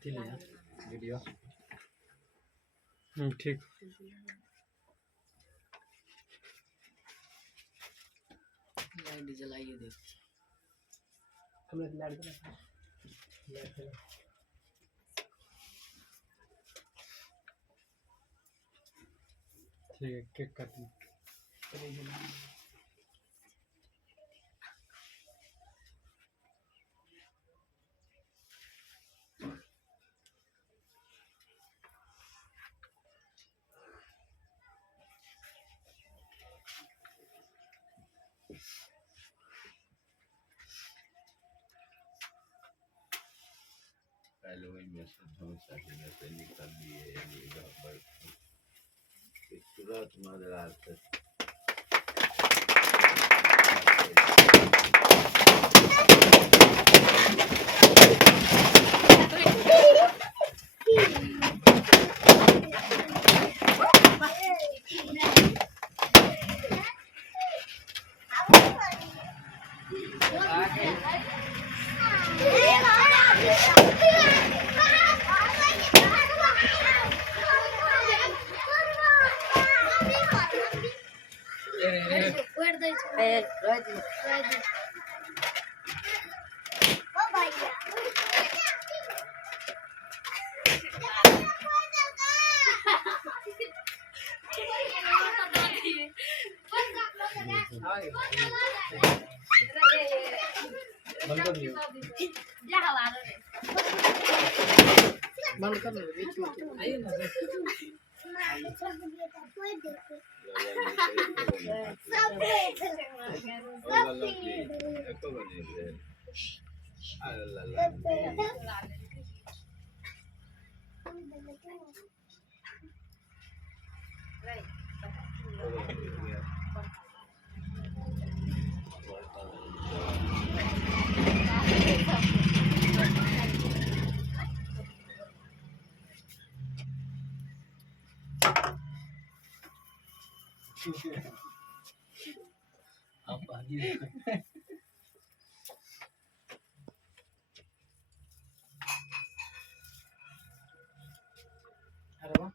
आती ले वीडियो ठीक लाइट जलाइए देख हमने लाइट जला ठीक है केक काटना Halloween में से निकल लिए तुरंत मदरास बंद कर दियो बंद कर दो बीच में आइए ना आप आगे अरे वाह